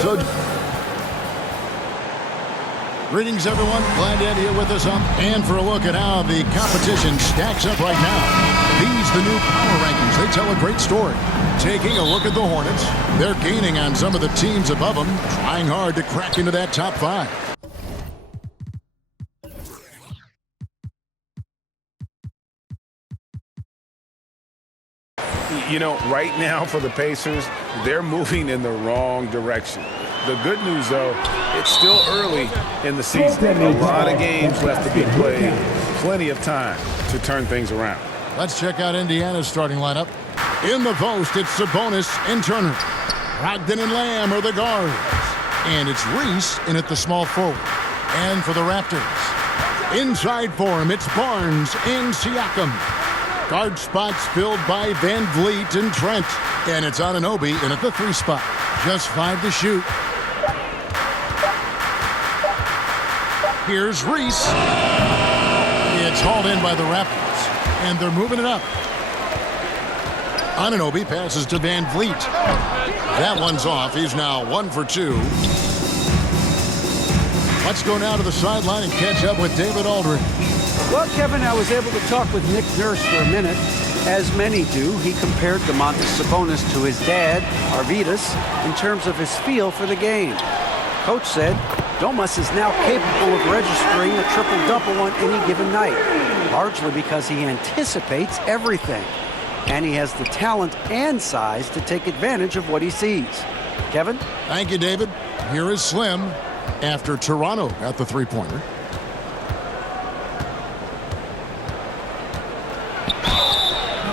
So, greetings, everyone. Glad to have you with us on. And for a look at how the competition stacks up right now. These, the new power rankings, they tell a great story. Taking a look at the Hornets, they're gaining on some of the teams above them, trying hard to crack into that top 5. You know, right now for the Pacers, they're moving in the wrong direction. The good news, though, it's still early in the season. A lot of games left to be played. Plenty of time to turn things around. Let's check out Indiana's starting lineup. In the post, it's Sabonis and Turner. Brogdon and Lamb are the guards. And it's Reese in at the small forward. And for the Raptors, inside for him, it's Barnes and Siakam. Guard spots filled by Van Vliet and Trent. And it's Anunoby in at the 3 spot. Just 5 to shoot. Here's Reese. It's hauled in by the Raptors. And they're moving it up. Anunoby passes to Van Vliet. That one's off. He's now 1 for 2. Let's go now to the sideline and catch up with David Aldridge. Well, Kevin, I was able to talk with Nick Nurse for a minute. As many do, he compared Domantas Sabonis to his dad, Arvydas, in terms of his feel for the game. Coach said Domas is now capable of registering a triple-double on any given night, largely because he anticipates everything. And he has the talent and size to take advantage of what he sees. Kevin? Thank you, David. Here is Slim after Toronto at the three-pointer.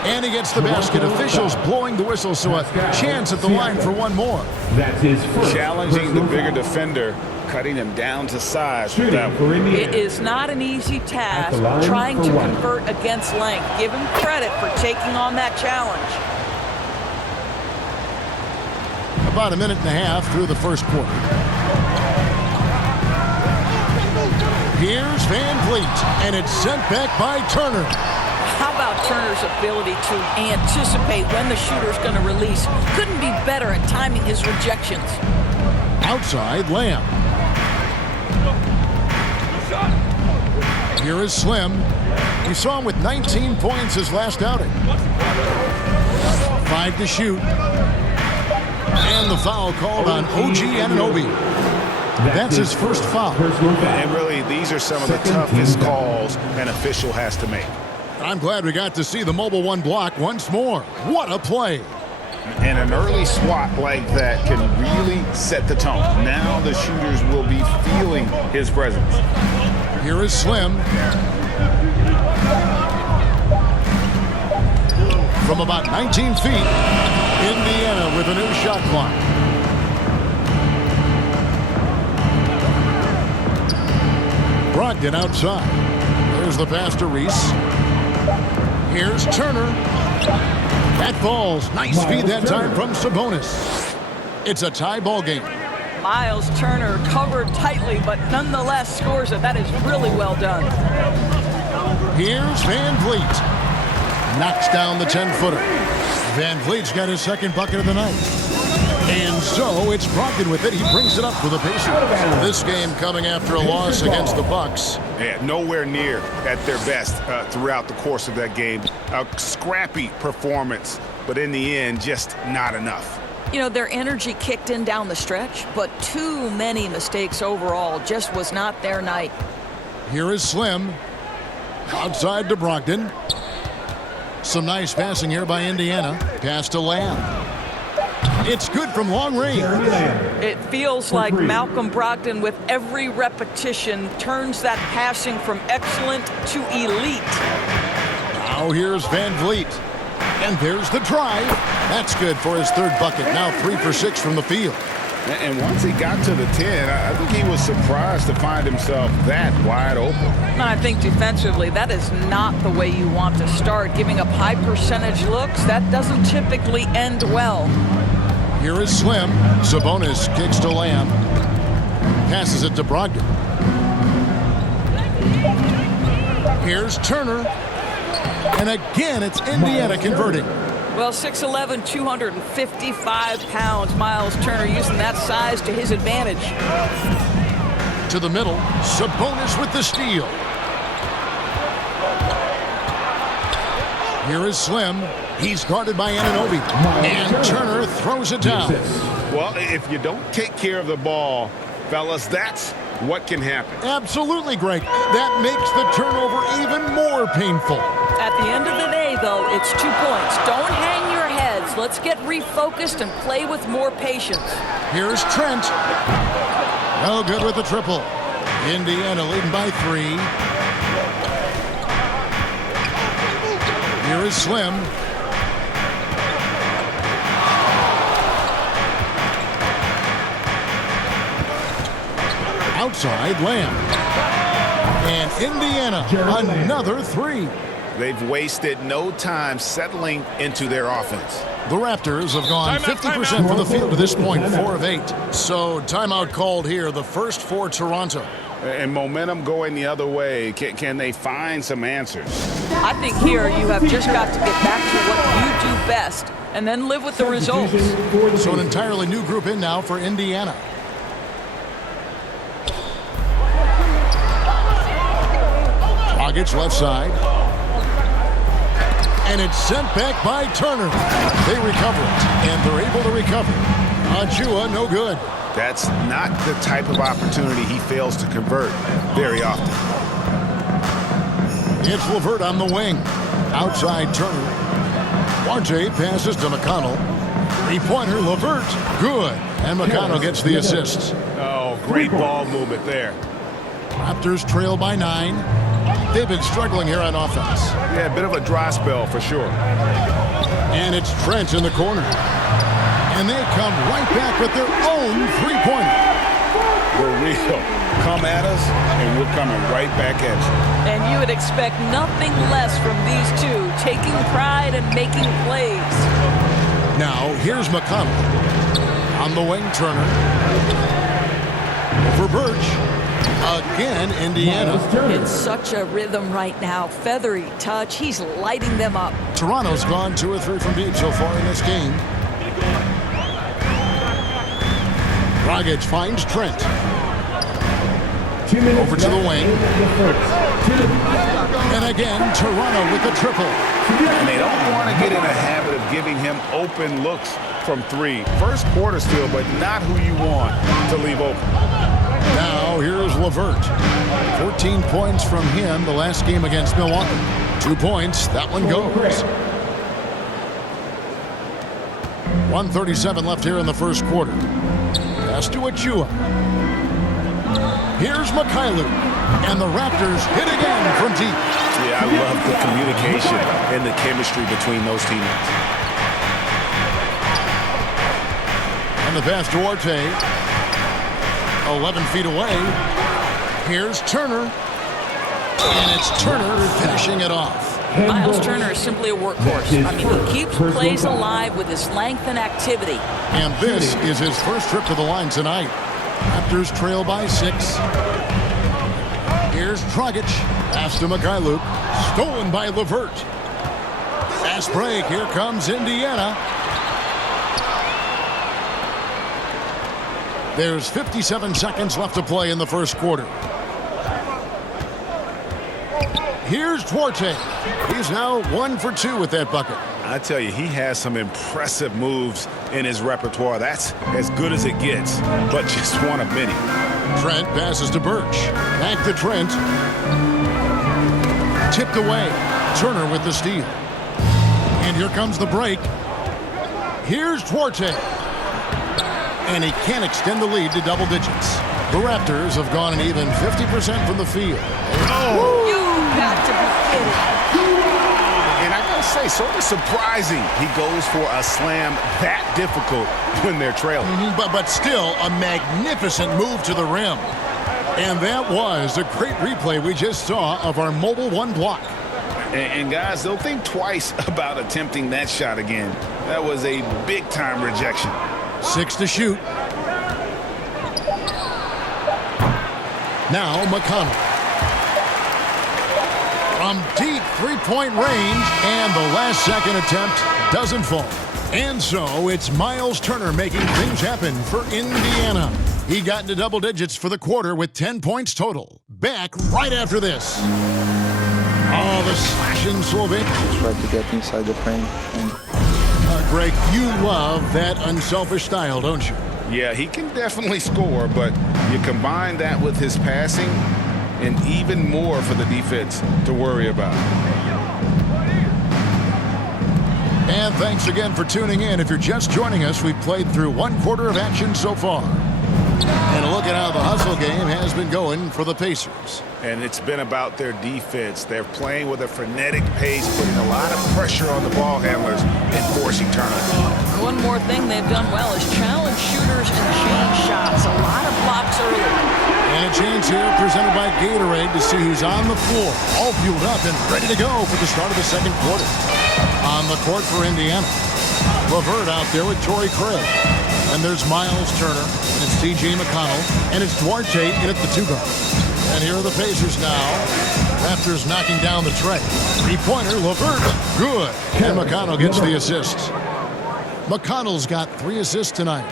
And he gets the basket. Officials blowing the whistle, so a chance at the line for one more. That's his first. Challenging the bigger defender, cutting him down to size with that one. It is not an easy task trying to convert against length. Give him credit for taking on that challenge. About a minute and a half through the first quarter. Here's Van Vliet, and it's sent back by Turner. How about Turner's ability to anticipate when the shooter's going to release? Couldn't be better at timing his rejections. Outside, Lamb. Here is Slim. We saw him with 19 points his last outing. 5 to shoot. And the foul called on OG Anunoby. That's his first foul. And really, these are some of the toughest calls an official has to make. I'm glad we got to see the mobile one block once more. What a play. And an early swat like that can really set the tone. Now the shooters will be feeling his presence. Here is Slim. From about 19 feet, Indiana with a new shot clock. Brogdon outside. There's the pass to Reese. Here's Turner. That falls. Nice speed that time from Sabonis. It's a tie ball game. Miles Turner covered tightly, but nonetheless scores it. That is really well done. Here's Van Vliet. Knocks down the 10-footer. Van Vliet's got his second bucket of the night. And so it's Brogdon with it. He brings it up for the Pacers. This game coming after a loss against the Bucks. Yeah, nowhere near at their best throughout the course of that game. A scrappy performance, but in the end, just not enough. You know, their energy kicked in down the stretch, but too many mistakes overall. Just was not their night. Here is Slim. Outside to Brogdon. Some nice passing here by Indiana. Pass to Lamb. It's good from long range. It feels like Malcolm Brogdon, with every repetition, turns that passing from excellent to elite. Now here's Van Vliet. And there's the drive. That's good for his third bucket. Now 3 for 6 from the field. And once he got to the 10, I think he was surprised to find himself that wide open. And I think defensively, that is not the way you want to start. Giving up high percentage looks, that doesn't typically end well. Here is Slim. Sabonis kicks to Lamb. Passes it to Brogdon. Here's Turner. And again, it's Indiana converting. Well, 6'11", 255 pounds. Miles Turner using that size to his advantage. To the middle, Sabonis with the steal. Here is Slim. He's guarded by Anunoby. And Turner throws it down. Well, if you don't take care of the ball, fellas, that's what can happen. Absolutely, Greg. That makes the turnover even more painful. At the end of the day, though, it's 2 points. Don't hang your heads. Let's get refocused and play with more patience. Here's Trent. No good with the triple. Indiana leading by 3. Here is Slim. Outside, Lamb. And Indiana, another 3. They've wasted no time settling into their offense. The Raptors have gone 50% from the field to this point, 4 of 8. So timeout called here, the first for Toronto. And momentum going the other way. Can they find some answers? I think here you have just got to get back to what you do best and then live with the results. So an entirely new group in now for Indiana. Dragic left side. And it's sent back by Turner. They recover it, and they're able to recover. Achua, no good. That's not the type of opportunity he fails to convert very often. It's LeVert on the wing. Outside Turner. Duarte passes to McConnell. Three-pointer, LeVert, good. And McConnell gets the assist. Oh, great ball movement there. Raptors trail by 9. They've been struggling here on offense. Yeah, a bit of a dry spell for sure. And it's Trent in the corner. And they come right back with their own three-pointer. We're real. Come at us, and we're coming right back at you. And you would expect nothing less from these two, taking pride and making plays. Now, here's McConnell. On the wing, Turner. For Birch. Again, Indiana. In such a rhythm right now. Feathery touch. He's lighting them up. Toronto's gone 2 or 3 from deep so far in this game. Dragic finds Trent. Over to the wing. And again, Toronto with the triple. And they don't want to get in a habit of giving him open looks from 3. First quarter still, but not who you want to leave open. Now, here's LeVert. 14 points from him the last game against Milwaukee. 2 points. That one goes. 1:37 left here in the first quarter. Pass to Achua. Here's Mikhailuk. And the Raptors hit again from deep. Yeah, I love the communication and the chemistry between those teammates. And the pass to Duarte. 11 feet away. Here's Turner. And it's Turner finishing it off. Miles Turner is simply a workhorse. I mean, he keeps plays alive with his length and activity. And this is his first trip to the line tonight. Raptors trail by 6. Here's Dragic. Pass to Mikhailuk. Stolen by LeVert. Fast break. Here comes Indiana. There's 57 seconds left to play in the first quarter. Here's Duarte. He's now 1 for 2 with that bucket. I tell you, he has some impressive moves in his repertoire. That's as good as it gets, but just one of many. Trent passes to Birch. Back to Trent. Tipped away. Turner with the steal. And here comes the break. Here's Duarte. And he can't extend the lead to double digits. The Raptors have gone an even 50% from the field. Oh! You got to be kidding. And I gotta say, sort of surprising he goes for a slam that difficult when they're trailing. But still a magnificent move to the rim. And that was a great replay we just saw of our mobile 1 block. And guys, they'll think twice about attempting that shot again. That was a big-time rejection. 6 to shoot. Now McConnell. From deep three-point range, and the last-second attempt doesn't fall. And so it's Miles Turner making things happen for Indiana. He got into double digits for the quarter with 10 points total. Back right after this. Oh, the slashing Slovic. Try to get inside the frame. Greg, you love that unselfish style, don't you? Yeah, he can definitely score, but you combine that with his passing and even more for the defense to worry about. And thanks again for tuning in. If you're just joining us, we've played through one quarter of action so far. And a look at how the hustle game has been going for the Pacers. And it's been about their defense. They're playing with a frenetic pace, putting a lot of pressure on the ball handlers and forcing turnovers. One more thing they've done well is challenge shooters and change shots. A lot of blocks early. And a chance here presented by Gatorade to see who's on the floor. All fueled up and ready to go for the start of the second quarter. On the court for Indiana, LeVert out there with Torrey Craig. And there's Miles Turner, and it's T.J. McConnell, and it's Duarte in at the 2-guard. And here are the Pacers now. Raptors knocking down the tray. Three-pointer, LeVert, good. And McConnell gets the assist. McConnell's got 3 assists tonight.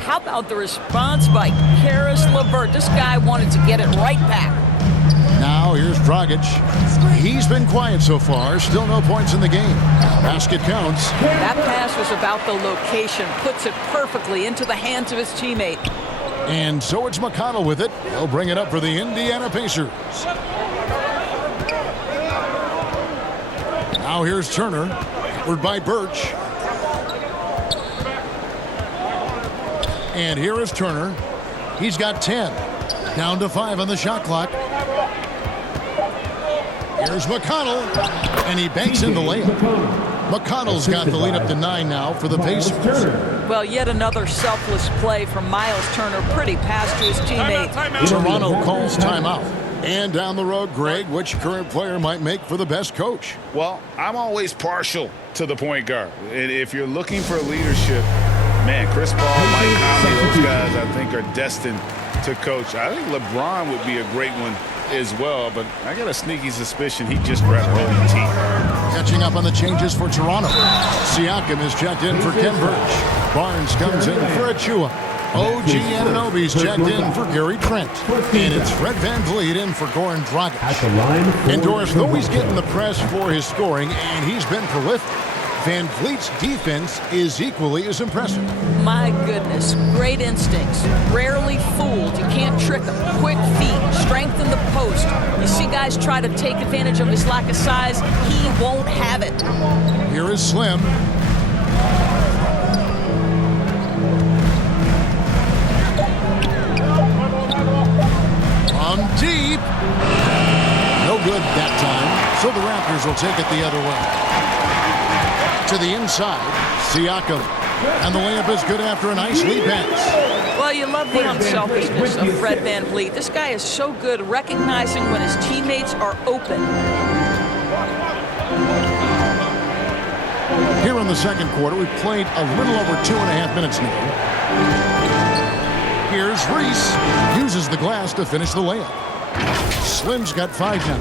How about the response by Caris LeVert? This guy wanted to get it right back. Now here's Dragic. He's been quiet so far. Still no points in the game. Basket counts. That pass was about the location. Puts it perfectly into the hands of his teammate. And so it's McConnell with it. He'll bring it up for the Indiana Pacers. Now here's Turner. Backward by Birch. And here is Turner. He's got 10. Down to 5 on the shot clock. Here's McConnell, and he banks in the layup. McConnell's got the lead up to 9 now for the Pacers. Well, yet another selfless play from Miles Turner. Pretty pass to his teammate. Toronto calls timeout. And down the road, Greg, which current player might make for the best coach? Well, I'm always partial to the point guard. And if you're looking for leadership, man, Chris Paul, Mike Conley, those guys I think are destined to coach. I think LeBron would be a great one as well, but I got a sneaky suspicion he'd just rather hold the team. Catching up on the changes for Toronto. Siakam is checked in for Ken Birch. Barnes comes in for Achua. OG Anunoby's checked in for Gary Trent. And it's Fred VanVleet in for Goran Dragic. And Doris, though he's getting the press for his scoring, and he's been prolific, VanVleet's defense is equally as impressive. My goodness, great instincts. Rarely fooled. You can't trick him. Quick feet, strength in the post. You see guys try to take advantage of his lack of size. He won't have it. Here is Slim. From deep. No good that time. So the Raptors will take it the other way. To the inside, Siakam. And the layup is good after a nice lead pass. Well, you love the unselfishness of Fred VanVleet. This guy is so good recognizing when his teammates are open. Here in the second quarter, we've played a little over 2.5 minutes now. Here's Reese. Uses the glass to finish the layup. Slim's got 5 now.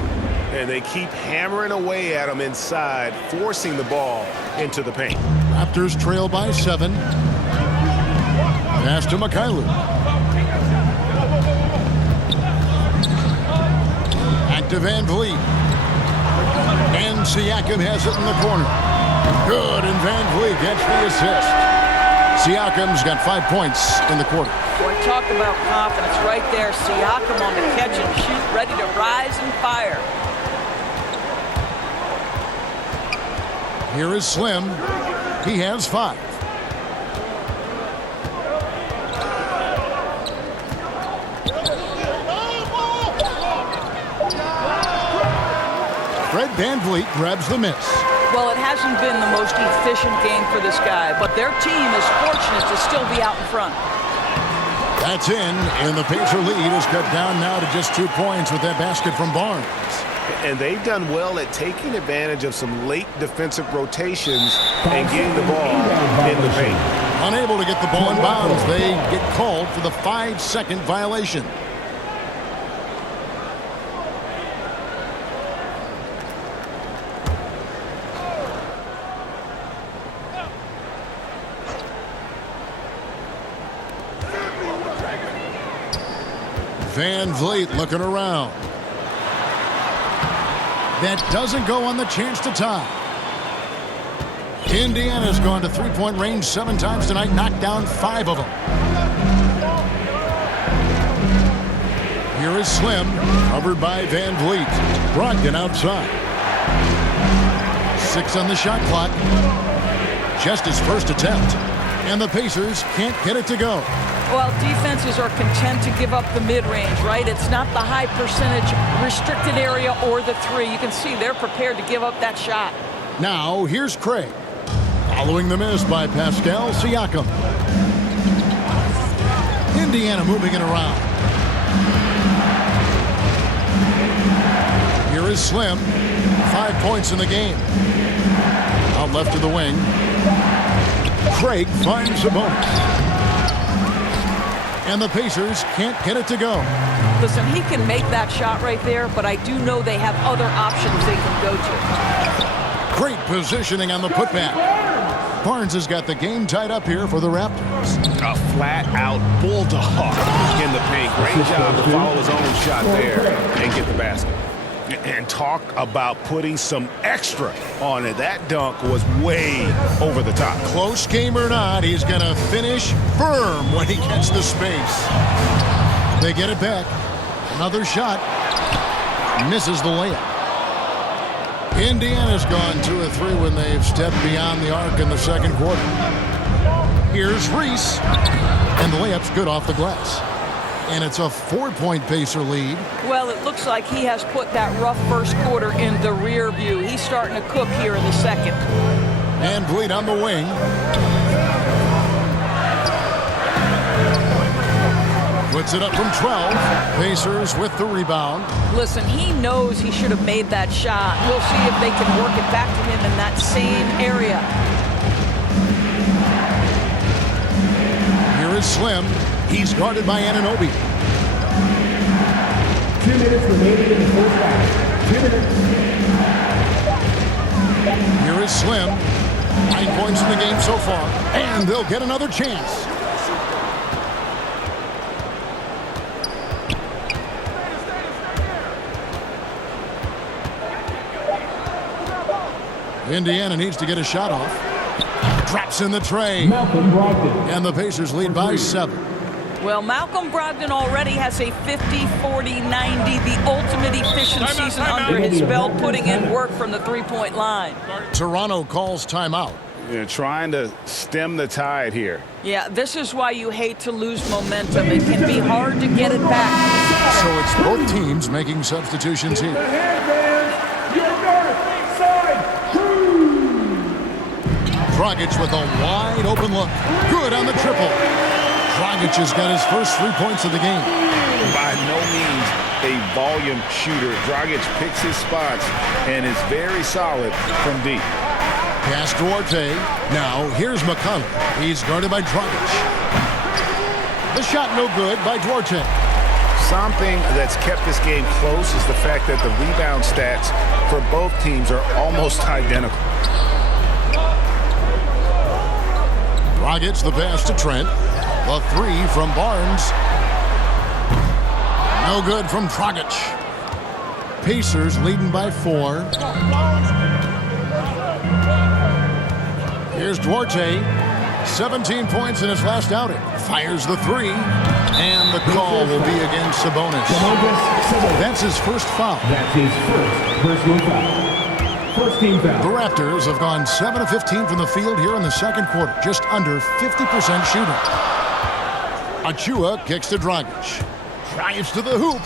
And they keep hammering away at him inside, forcing the ball into the paint. Raptors trail by 7. Pass to Mikhailuk. Back to VanVleet. And Siakam has it in the corner. Good, and VanVleet gets the assist. Siakam's got 5 points in the quarter. Boy, talk about confidence right there. Siakam on the catch and shoot, ready to rise and fire. Here is Slim. He has 5. Fred VanVleet grabs the miss. Well, it hasn't been the most efficient game for this guy, but their team is fortunate to still be out in front. That's in, and the Pacer lead is cut down now to just 2 points with that basket from Barnes. And they've done well at taking advantage of some late defensive rotations and getting the ball in the paint. Unable to get the ball in bounds, they get called for the 5-second violation. Van Vliet looking around. That doesn't go on the chance to tie. Indiana's gone to three-point range 7 times tonight, knocked down 5 of them. Here is Slim, covered by Van Vliet. Brogdon outside. 6 on the shot clock. Just his first attempt. And the Pacers can't get it to go. Well, defenses are content to give up the mid-range, right? It's not the high percentage restricted area or the 3. You can see they're prepared to give up that shot. Now, here's Craig. Following the miss by Pascal Siakam. Indiana moving it around. Here is Slim. 5 points in the game. Out left to the wing. Craig finds a bonus. And the Pacers can't get it to go. Listen, he can make that shot right there, but I do know they have other options they can go to. Great positioning on the putback. Barnes has got the game tied up here for the Raptors. A flat-out bulldog in the paint. Great job to follow his own shot there and get the basket. And talk about putting some extra on it. That dunk was way over the top. Close game or not, he's going to finish firm when he gets the space. They get it back. Another shot. Misses the layup. Indiana's gone 2 of 3 when they've stepped beyond the arc in the second quarter. Here's Reese. And the layup's good off the glass. And it's a 4-point Pacer lead. Well, it looks like he has put that rough first quarter in the rear view. He's starting to cook here in the second. And Vliet on the wing. Puts it up from 12. Pacers with the rebound. Listen, he knows he should have made that shot. We'll see if they can work it back to him in that same area. Here is Slim. He's guarded by Anunoby. 2 minutes remaining in the first half. 2 minutes. Here is Slim. 9 points in the game so far. And they'll get another chance. Indiana needs to get a shot off. Drops in the tray. Malcolm Brogdon. And the Pacers lead by 7. Well, Malcolm Brogdon already has a 50, 40, 90, the ultimate efficient season under his belt, putting in work from the three-point line. Toronto calls timeout. You're trying to stem the tide here. Yeah, this is why you hate to lose momentum. It can be hard to get it back. So it's both teams making substitutions here. Dragic with a wide open look. Good on the triple. Dragic has got his first 3 points of the game. By no means a volume shooter. Dragic picks his spots and is very solid from deep. Pass Duarte. Now here's McConnell. He's guarded by Dragic. The shot no good by Duarte. Something that's kept this game close is the fact that the rebound stats for both teams are almost identical. Dragic the pass to Trent. The 3 from Barnes. No good from Dragic. Pacers leading by 4. Here's Duarte. 17 points in his last outing. Fires the 3. And the call will be against Sabonis. That's his first foul. That's his first personal foul. First team foul. The Raptors have gone 7 of 15 from the field here in the second quarter. Just under 50% shooting. Achua kicks to Dragic. Drives to the hoop.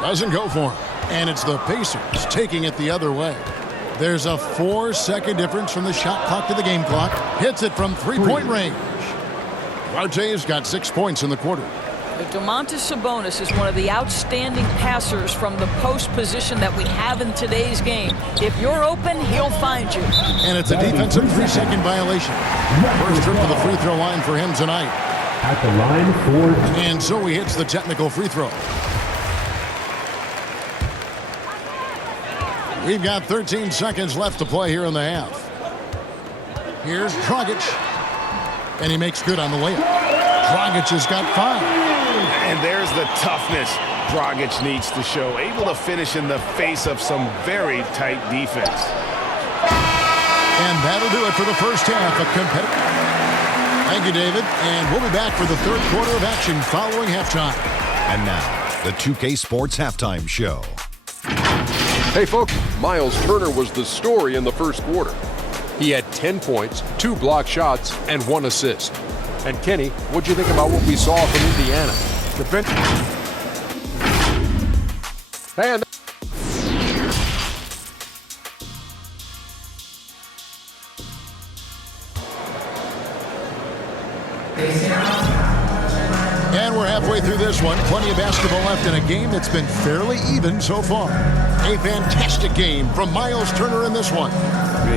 Doesn't go for him. And it's the Pacers taking it the other way. There's a 4-second difference from the shot clock to the game clock. Hits it from 3-point range. Duarte's got 6 points in the quarter. Domantas Sabonis is one of the outstanding passers from the post position that we have in today's game. If you're open, he'll find you. And it's a defensive 3-second violation. First trip to the free throw line for him tonight. At the line for... And so he hits the technical free throw. We've got 13 seconds left to play here in the half. Here's Dragic. And he makes good on the layup. Dragic has got 5. And there's the toughness Dragic needs to show. Able to finish in the face of some very tight defense. And that'll do it for the first half of competitive. Thank you, David. And we'll be back for the third quarter of action following halftime. And now, the 2K Sports Halftime Show. Hey, folks, Miles Turner was the story in the first quarter. He had 10 points, 2 block shots, and 1 assist. And Kenny, what'd you think about what we saw from Indiana? The bench. And And we're halfway through this one. Plenty of basketball left in a game that's been fairly even so far. A fantastic game from Miles Turner in this one.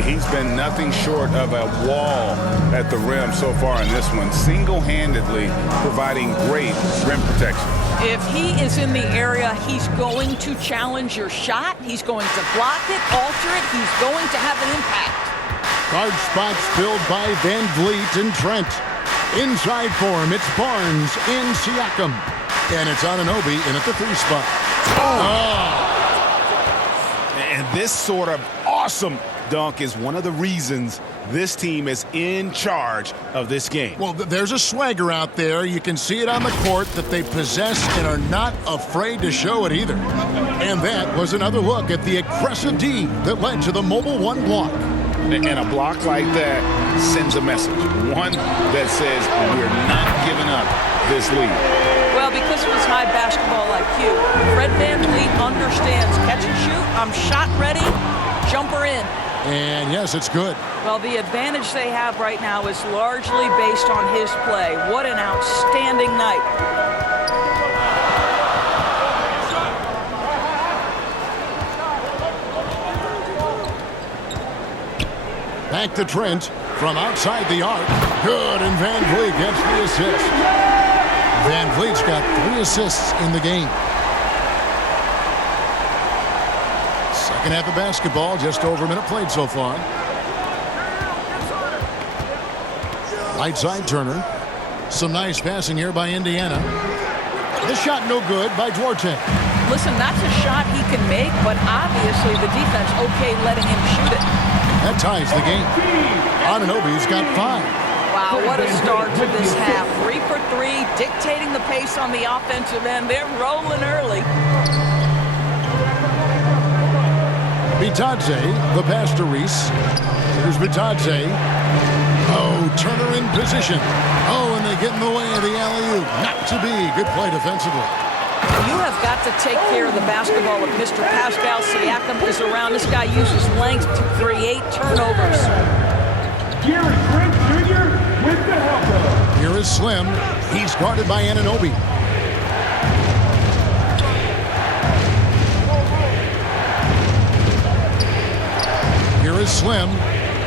He's been nothing short of a wall at the rim so far in this one, single-handedly providing great rim protection. If he is in the area, he's going to challenge your shot. He's going to block it, alter it. He's going to have an impact. Guard spots filled by Van Vliet and Trent. Inside for him, it's Barnes and Siakam. And it's Anunoby in at the 3 spot. And this sort of awesome dunk is one of the reasons this team is in charge of this game. Well, there's a swagger out there. You can see it on the court that they possess and are not afraid to show it either. And that was another look at the aggressive D that led to the mobile 1 block. And a block like that sends a message. One that says we're not giving up this lead. Well, because of his high basketball IQ, Fred VanVleet understands catch and shoot. I'm shot ready, jumper in. And yes, it's good. Well, the advantage they have right now is largely based on his play. What an outstanding night. Back to Trent from outside the arc. Good, and Van Vliet gets the assist. Van Vliet's got 3 assists in the game. Second half of basketball, just over a minute played so far. Right side Turner. Some nice passing here by Indiana. The shot no good by Duarte. Listen, that's a shot he can make, but obviously the defense okay letting him shoot it. That ties the game. Anunoby's got 5. Wow, what a start to this half. 3 for 3, dictating the pace on the offensive end. They're rolling early. Bitadze, the pass to Reese. Here's Bitadze. Oh, Turner in position. Oh, and they get in the way of the alley-oop. Not to be. Good play defensively. You have got to take care of the basketball if Mr. Pascal Siakam is around. This guy uses length to create turnovers. Gary Trent Jr. with the help. Here is Slim. He's guarded by Anunoby. Here is Slim.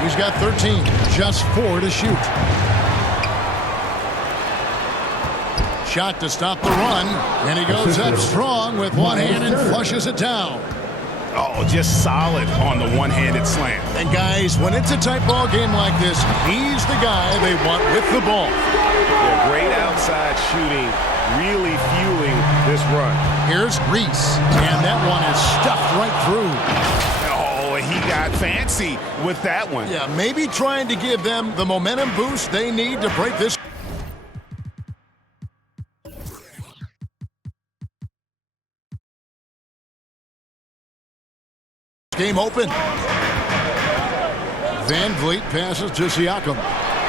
He's got 13. Just 4 to shoot. Shot to stop the run, and he goes up strong with one hand and flushes it down. Oh, just solid on the one-handed slam. And guys, when it's a tight ball game like this, he's the guy they want with the ball. Yeah, great outside shooting, really fueling this run. Here's Reese, and that one is stuffed right through. Oh, he got fancy with that one. Yeah, maybe trying to give them the momentum boost they need to break this. Game open. Van Vliet passes to Siakam.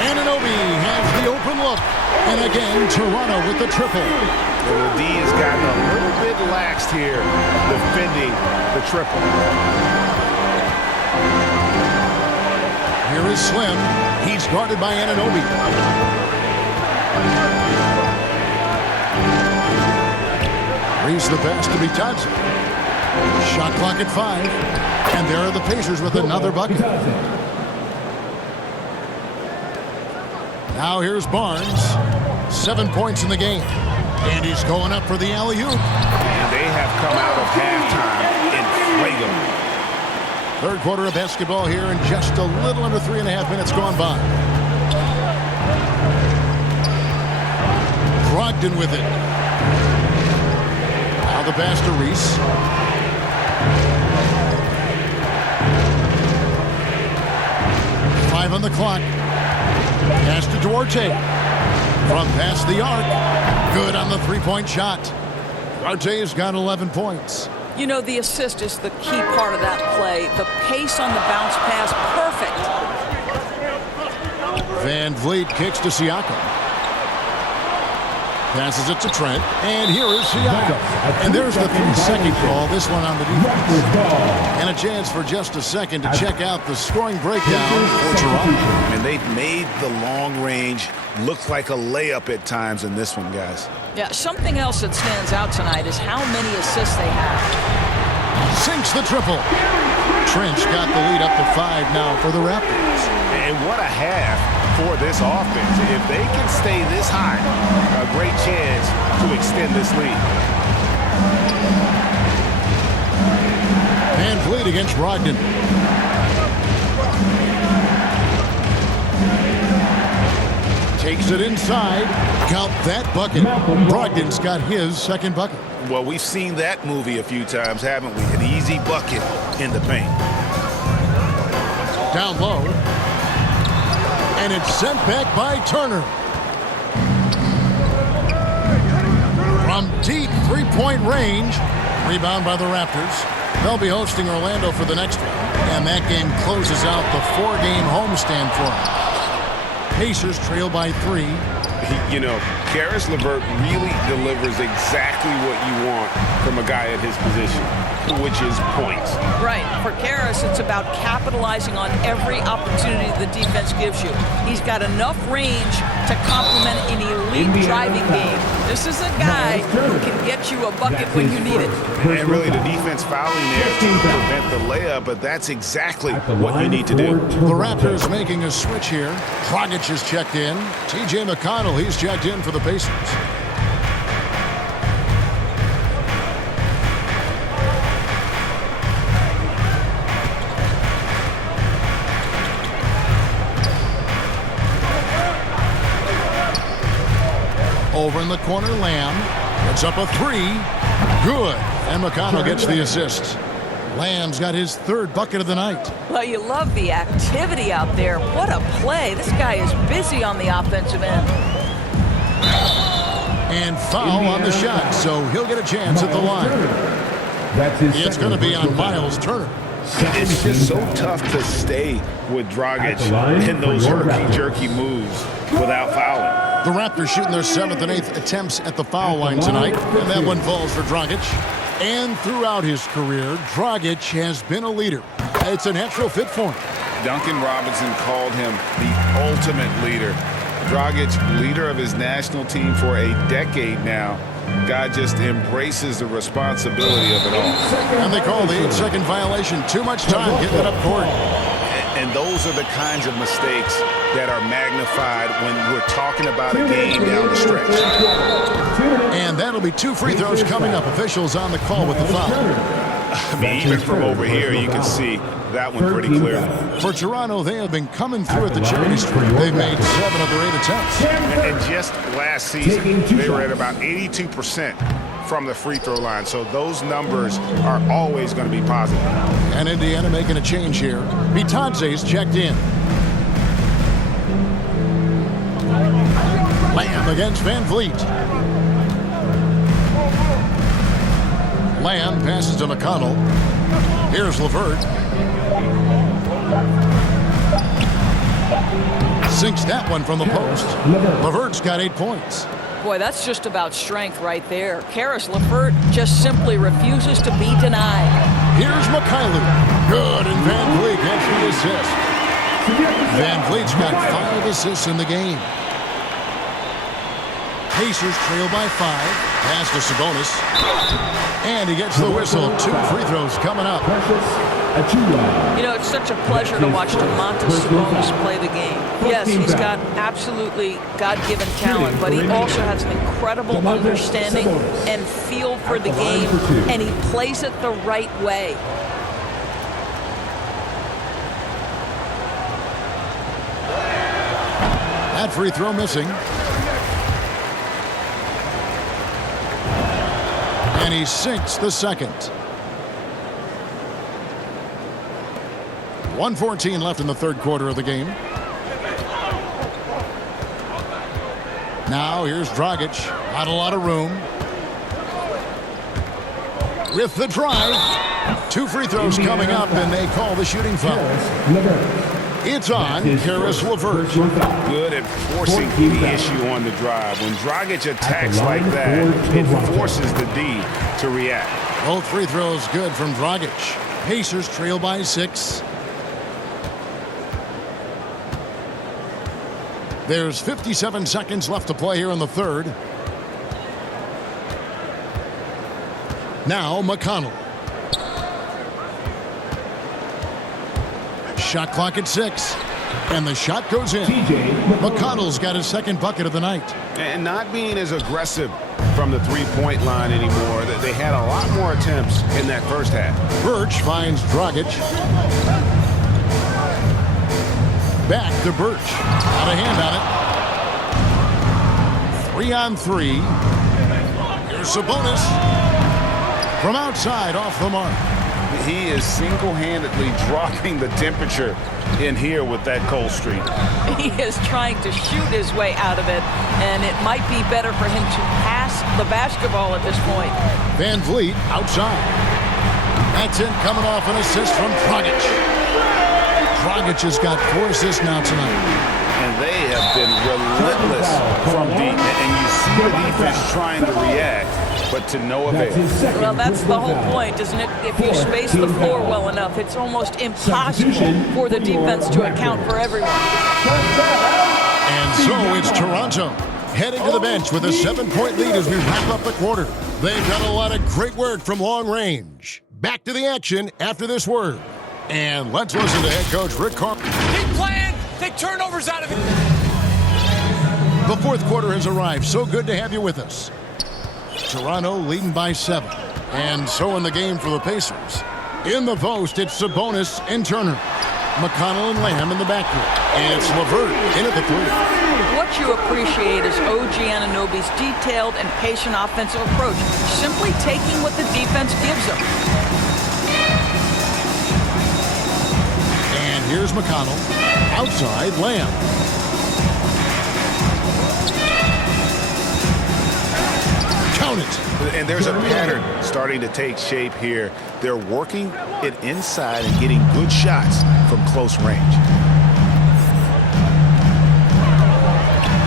Anunoby has the open look. And again, Toronto with the triple. Well, the D has gotten a little bit laxed here, defending the triple. Here is Slim. He's guarded by Anunoby. Reese the pass to Bitadze. Shot clock at 5. And there are the Pacers with another bucket. Now here's Barnes. 7 points in the game. And he's going up for the alley-oop. And they have come out of halftime in flagrant. Third quarter of basketball here in just a little under 3.5 minutes gone by. Brogdon with it. the pass to Reese. On the clock. Pass to Duarte. From past the arc. Good on the three-point shot. Duarte's got 11 points. You know, the assist is the key part of that play. The pace on the bounce pass, perfect. Van Vliet kicks to Siakam. Passes it to Trent. And here is Siakam. And there's the 3-second call. This one on the defense. And a chance for just a second to check out the scoring breakdown for Toronto. And they've made the long range look like a layup at times in this one, guys. Yeah, something else that stands out tonight is how many assists they have. Sinks the triple. Trent's got the lead up to 5 now for the Raptors. And what a half for this offense. If they can stay this high, a great chance to extend this lead. Van Vliet against Brogdon. Takes it inside. Count that bucket. Brogdon's got his second bucket. Well, we've seen that movie a few times, haven't we? An easy bucket in the paint. Down low. And it's sent back by Turner. From deep three-point range. Rebound by the Raptors. They'll be hosting Orlando for the next one. And that game closes out the 4-game homestand for them. Pacers trail by 3. You know, Caris LeVert really delivers exactly what you want from a guy at his position, which is points. Right. For Caris, it's about capitalizing on every opportunity the defense gives you. He's got enough range to complement an elite driving game. This is a guy who can get you a bucket when you need it. And really, the defense fouling there to prevent the layup, but that's exactly what you need to do. The Raptors making a switch here. Dragic is checked in. T.J. McConnell, he's checked in for the Pacers. Over in the corner, Lamb. It's up a 3. Good. And McConnell gets the assist. Lamb's got his 3rd bucket of the night. Well, you love the activity out there. What a play. This guy is busy on the offensive end. And foul on the shot, so he'll get a chance at the line. It's going to be on Miles Turner. It's just so tough to stay with Dragic in those herky-jerky moves without fouling. The Raptors shooting their 7th and 8th attempts at the foul line tonight, and that one falls for Dragic. And throughout his career, Dragic has been a leader. It's a natural fit for him. Duncan Robinson called him the ultimate leader. Dragic, leader of his national team for a decade now. Guy just embraces the responsibility of it all. And they call the 8-second violation. Too much time getting it up court. And those are the kinds of mistakes that are magnified when we're talking about a game down the stretch. And that'll be 2 free throws coming up. Officials on the call with the foul. I mean, even from over here, you can see that one pretty clearly. For Toronto, they have been coming through at the charity streak. They've made 7 of their 8 attempts. And just last season, they were at about 82% from the free throw line. So those numbers are always going to be positive. And Indiana making a change here. Bitadze's checked in. Lamb against Van Vliet. Lamb passes to McConnell. Here's LeVert. Sinks that one from the post. LeVert's got 8 points. Boy, that's just about strength right there. Caris LeVert just simply refuses to be denied. Here's Mikhailuk. Good, and Van Vliet gets the assist. Van Vliet's got 5 assists in the game. Pacers trail by 5. Pass to Sabonis. And he gets the whistle. 2 free throws coming up. You know, it's such a pleasure to watch Domantas Sabonis play the game. Yes, he's got absolutely God-given talent, but he also has an incredible understanding and feel for the game, and he plays it the right way. That free throw missing. And he sinks the second. 1:14 left in the third quarter of the game. Now here's Dragic. Not a lot of room. With the drive. 2 free throws coming up, and they call the shooting foul. It's on Karis LeVert. Good at forcing the issue on the drive. When Dragic attacks like that, it forces the D to react. Both free throws good from Dragic. Pacers trail by 6. There's 57 seconds left to play here in the third. Now McConnell. Shot clock at 6. And the shot goes in. McConnell's got his second bucket of the night. And not being as aggressive from the three-point line anymore. They had a lot more attempts in that first half. Birch finds Dragic. Back to Birch. Out of hand on it. 3-on-3. Here's Sabonis. From outside, off the mark. He is single-handedly dropping the temperature in here with that cold streak. He is trying to shoot his way out of it, and it might be better for him to pass the basketball at this point. Van Vliet outside. That's in, coming off an assist from Dragic. Dragic has got 4 assists now tonight. And they have been relentless from deep. And you see the defense trying to react, but to no avail. Well, that's the whole point, isn't it? If you space the floor well enough, it's almost impossible for the defense to account for everyone. And so it's Toronto heading to the bench with a 7-point lead as we wrap up the quarter. They've done a lot of great work from long range. Back to the action after this word. And let's listen to head coach Rick Carter. Keep playing. Take turnovers out of it. The fourth quarter has arrived. So good to have you with us. Toronto leading by 7. And so in the game for the Pacers. In the post, it's Sabonis and Turner. McConnell and Lamb in the backcourt. And it's LeVert in at the 3. What you appreciate is OG Anunoby's detailed and patient offensive approach. Simply taking what the defense gives him. And here's McConnell. Outside, Lamb. Count it. And there's a pattern starting to take shape here. They're working it inside and getting good shots from close range.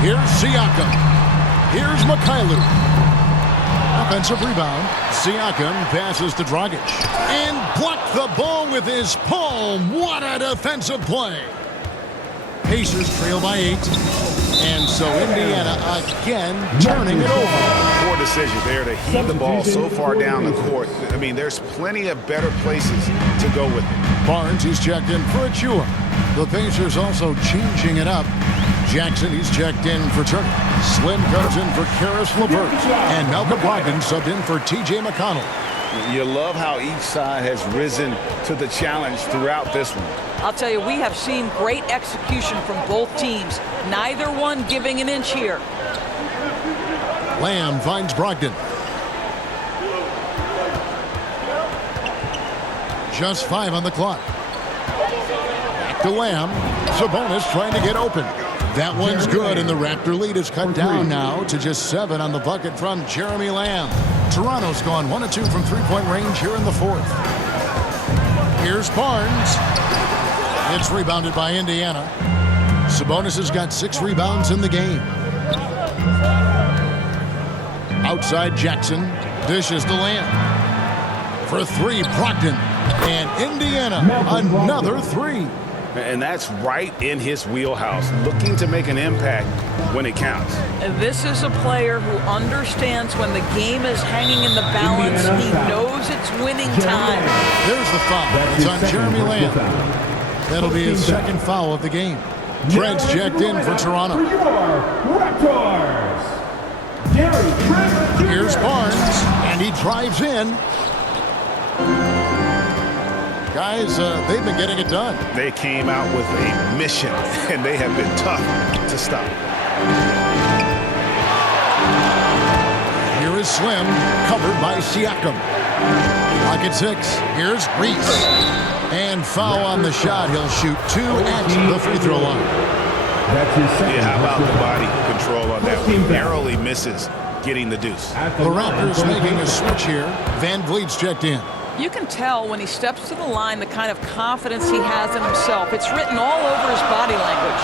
Here's Siakam. Here's Mikhailuk. Offensive rebound. Siakam passes to Dragic. And blocked the ball with his palm. What a defensive play. Pacers trail by 8. And so Indiana again turning it over. Poor decision there to heave the ball so far down the court. I mean, there's plenty of better places to go with it. Barnes, he's checked in for Achua. The Pacers also changing it up. Jackson, he's checked in for Turner. Slim comes in for Karis LeVert. And Malcolm Brogdon subbed in for T.J. McConnell. You love how each side has risen to the challenge throughout this one. I'll tell you, we have seen great execution from both teams. Neither one giving an inch here. Lamb finds Brogdon. Just 5 on the clock. Back to Lamb. Sabonis trying to get open. That one's good, and the Raptor lead is cut down now to just 7 on the bucket from Jeremy Lamb. Toronto's gone 1 of 2 from three-point range here in the fourth. Here's Barnes. It's rebounded by Indiana. Sabonis has got 6 rebounds in the game. Outside Jackson. Dishes to Lamb. For 3, Brogdon. And Indiana, another 3. And that's right in his wheelhouse, looking to make an impact when it counts. This is a player who understands when the game is hanging in the balance. He knows it's winning time. There's the foul. It's on Jeremy Lamb. That'll be his second foul of the game. Trent's checked in for Toronto. Here's Barnes, and he drives in. Guys, they've been getting it done. They came out with a mission, and they have been tough to stop. Here is Slim, covered by Siakam. Clock at 6. Here's Reese. And foul on the shot. He'll shoot 2 at the free throw line. Yeah, how about the body control on that one? Narrowly misses getting the deuce. The Raptors making a switch here. Van Vliet's checked in. You can tell when he steps to the line the kind of confidence he has in himself. It's written all over his body language.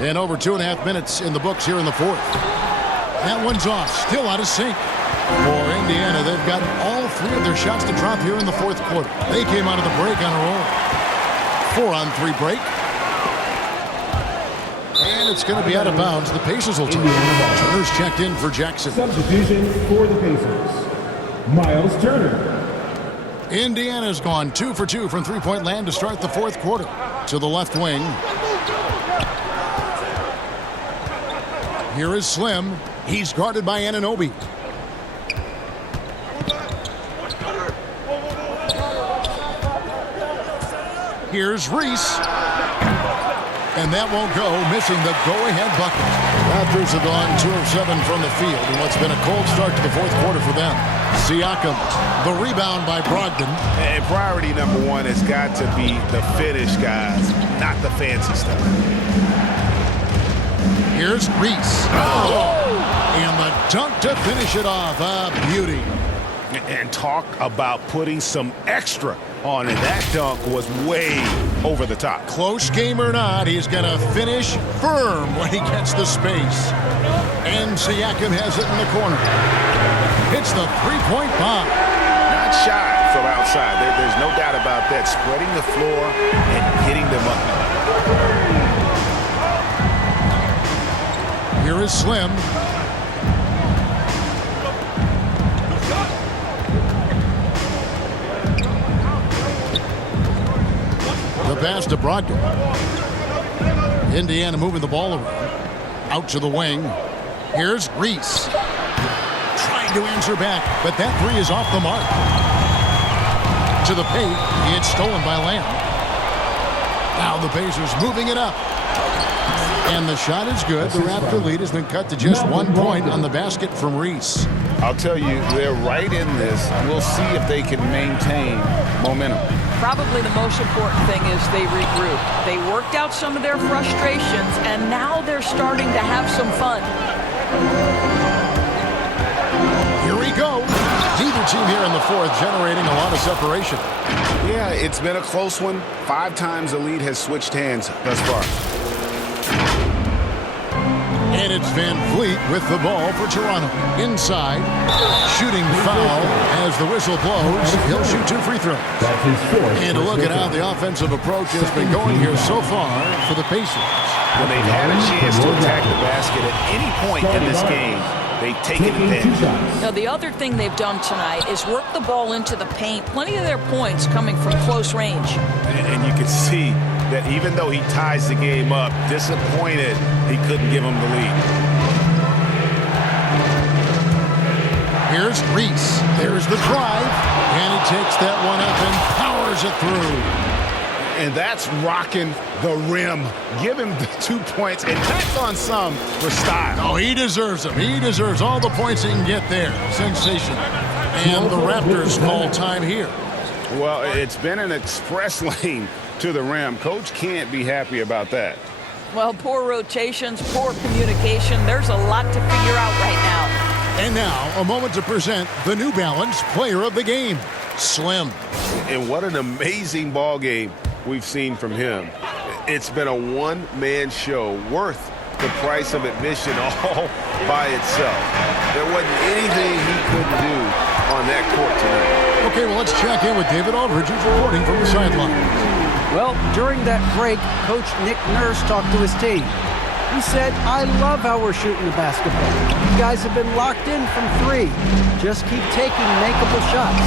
And over 2.5 minutes in the books here in the fourth. That one's off. Still out of sync. For Indiana, they've gotten all 3 of their shots to drop here in the fourth quarter. They came out of the break on a roll. 4-on-3 break. And it's going to be out of bounds. The Pacers will take it. Turner's checked in for Jackson. Substitution for the Pacers. Miles Turner. Indiana's gone 2 for 2 from three-point land to start the fourth quarter. To the left wing. Here is Slim. He's guarded by Anunoby. Here's Reese. And that won't go, missing the go-ahead bucket. Raptors have gone 2 of 7 from the field in what's been a cold start to the fourth quarter for them. Siakam, the rebound by Brogdon. And priority number 1 has got to be the finish, guys, not the fancy stuff. Here's Reese. Oh! And the dunk to finish it off. A beauty. And talk about putting some extra on it. That dunk was way over the top. Close game or not, he's going to finish firm when he gets the space. And Siakam has it in the corner. Hits the three-point bomb. Not shy from outside. There's no doubt about that. Spreading the floor and hitting them up. Here is Slim. The pass to Brogdon. Indiana moving the ball around. Out to the wing. Here's Reese. Trying to answer back, but that 3 is off the mark. To the paint. It's stolen by Lamb. Now the Pacers moving it up. And the shot is good. The Raptor lead has been cut to just 1 point on the basket from Reese. I'll tell you, they're right in this. We'll see if they can maintain momentum. Probably the most important thing is they regrouped. They worked out some of their frustrations, and now they're starting to have some fun. Here we go. Neither team here in the fourth generating a lot of separation. Yeah, it's been a close one. 5 times the lead has switched hands thus far. And it's Van Vliet with the ball for Toronto. Inside. Shooting foul as the whistle blows. He'll shoot 2 free throws. And to look at how the offensive approach has been going here so far for the Pacers. When they've had a chance to attack the basket at any point in this game, they've taken advantage. Now, the other thing they've done tonight is work the ball into the paint. Plenty of their points coming from close range. And you can see that even though he ties the game up, disappointed he couldn't give him the lead. Here's Reese. There's the drive. And he takes that one up and powers it through. And that's rocking the rim. Give him the 2 points and tack on some for style. Oh, he deserves them. He deserves all the points he can get there. Sensation. And the Raptors call time here. Well, it's been an express lane to the rim. Coach can't be happy about that. Well, poor rotations, poor communication. There's a lot to figure out right now. And now, a moment to present the New Balance Player of the Game, Slim. And what an amazing ball game we've seen from him. It's been a one-man show worth the price of admission all by itself. There wasn't anything he couldn't do on that court tonight. Okay, well, let's check in with David Aldridge, who's reporting from the sidelines. Well, during that break, Coach Nick Nurse talked to his team. He said, I love how we're shooting the basketball. You guys have been locked in from 3. Just keep taking makeable shots.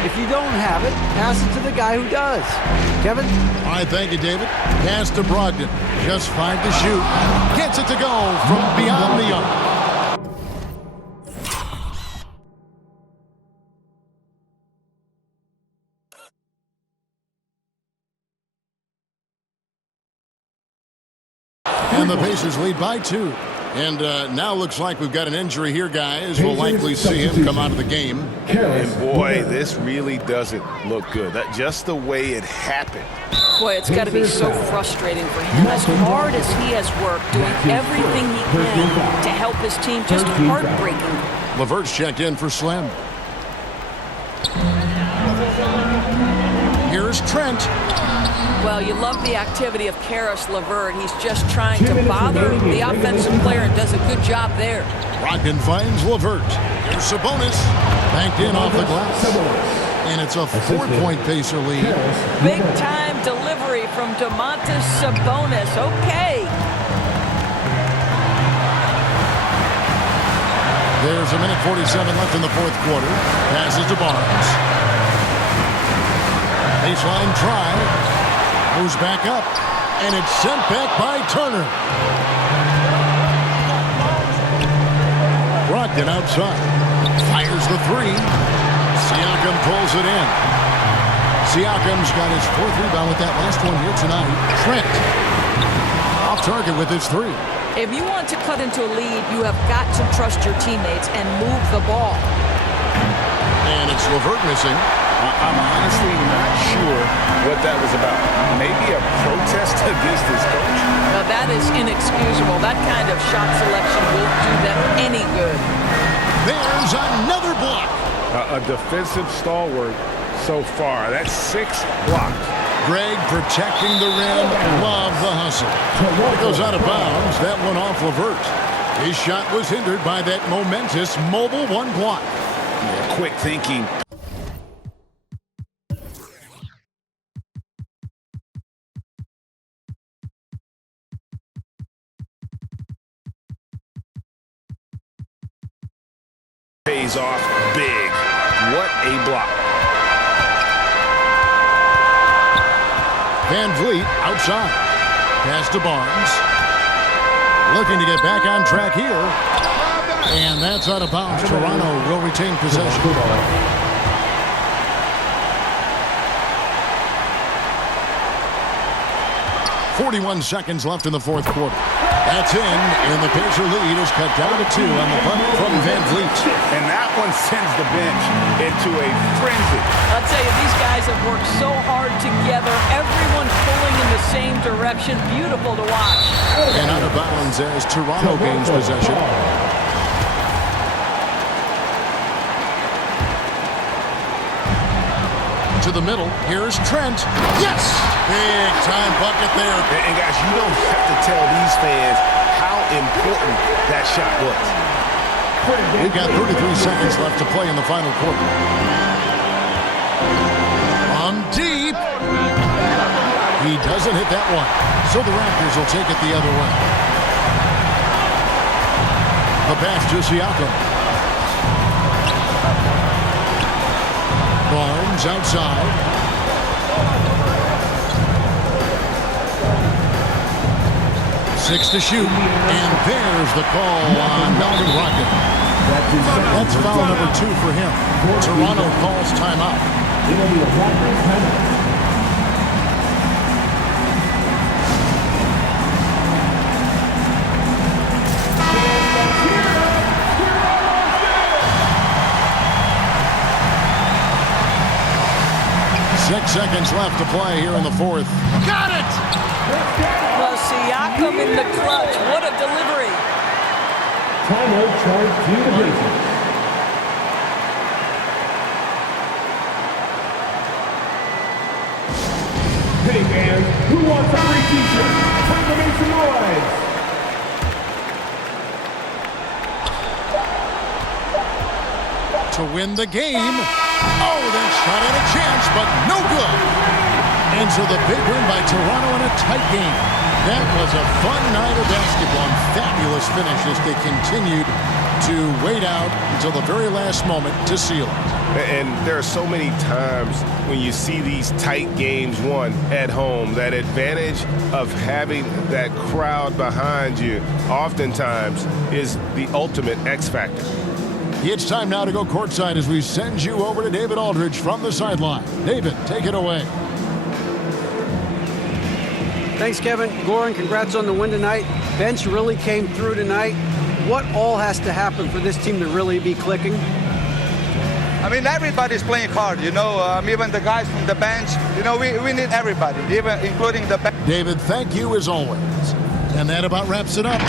If you don't have it, pass it to the guy who does. Kevin? All right, thank you, David. Pass to Brogdon. Just 5 to shoot. Gets it to go from beyond the arc. And And the Pacers lead by 2. And now looks like we've got an injury here, guys. We'll likely see him come out of the game. And boy, this really doesn't look good. Just the way it happened. Boy, it's got to be so frustrating for him. As hard as he has worked, doing everything he can to help his team, just heartbreaking. LeVert's checked in for Slim. Here's Trent. Well, you love the activity of Karis LeVert. He's just trying to bother the offensive player and does a good job there. Brogdon finds LeVert. Here's Sabonis. Banked in off the glass. And it's a 4-point Pacer lead. Big-time delivery from Domantas Sabonis. Okay. There's a minute 47 left in the fourth quarter. Passes to Barnes. Baseline try. Moves back up. And it's sent back by Turner. Brogdon outside. Fires the 3. Siakam pulls it in. Siakam's got his 4th rebound with that last one here tonight. Trent off target with his 3. If you want to cut into a lead, you have got to trust your teammates and move the ball. And it's LeVert missing. I'm honestly not sure what that was about. Maybe a protest against his coach? Now that is inexcusable. That kind of shot selection won't do them any good. There's another block. A defensive stalwart so far. That's 6 blocks. Greg protecting the rim. Love the hustle. It goes out of bounds. That one off LeVert. His shot was hindered by that momentous mobile 1 block. Yeah, quick thinking. Pays off big. What a block. Van Vliet outside. Pass to Barnes. Looking to get back on track here. And that's out of bounds. Toronto will retain possession. 41 seconds left in the fourth quarter. That's in, and the Pacer lead is cut down to 2 on the bunt from Van Vliet. And that one sends the bench into a frenzy. I'll tell you, these guys have worked so hard together. Everyone pulling in the same direction. Beautiful to watch. And out of bounds as Toronto gains possession. To the middle. Here's Trent. Yes! Big time bucket there. And guys, you don't have to tell these fans how important that shot was. We've got 33 seconds left to play in the final quarter. From deep. He doesn't hit that one. So the Raptors will take it the other way. The pass to Siakam. Barnes outside. Six to shoot. And there's the call on Melvin Brogdon. That's foul number 2 for him. Toronto calls timeout. Six seconds left to play here in the fourth. Got it! Well, Siakam in the clutch. What a delivery. Timeout charge to the Pacers. Hey fans, who wants a free t-shirt? Time to make some noise. To win the game. Oh, that shot had a chance, but no good. And so the big win by Toronto in a tight game. That was a fun night of basketball and fabulous finish as they continued to wait out until the very last moment to seal it. And there are so many times when you see these tight games won at home, that advantage of having that crowd behind you oftentimes is the ultimate X factor. It's time now to go courtside as we send you over to David Aldridge from the sideline. David, take it away. Thanks, Kevin. Goran, congrats on the win tonight. bench really came through tonight. What all has to happen for this team to really be clicking? I mean, everybody's playing hard, you know, even the guys from the bench. You know, we need everybody, even including the bench. David, thank you as always. And that about wraps it up.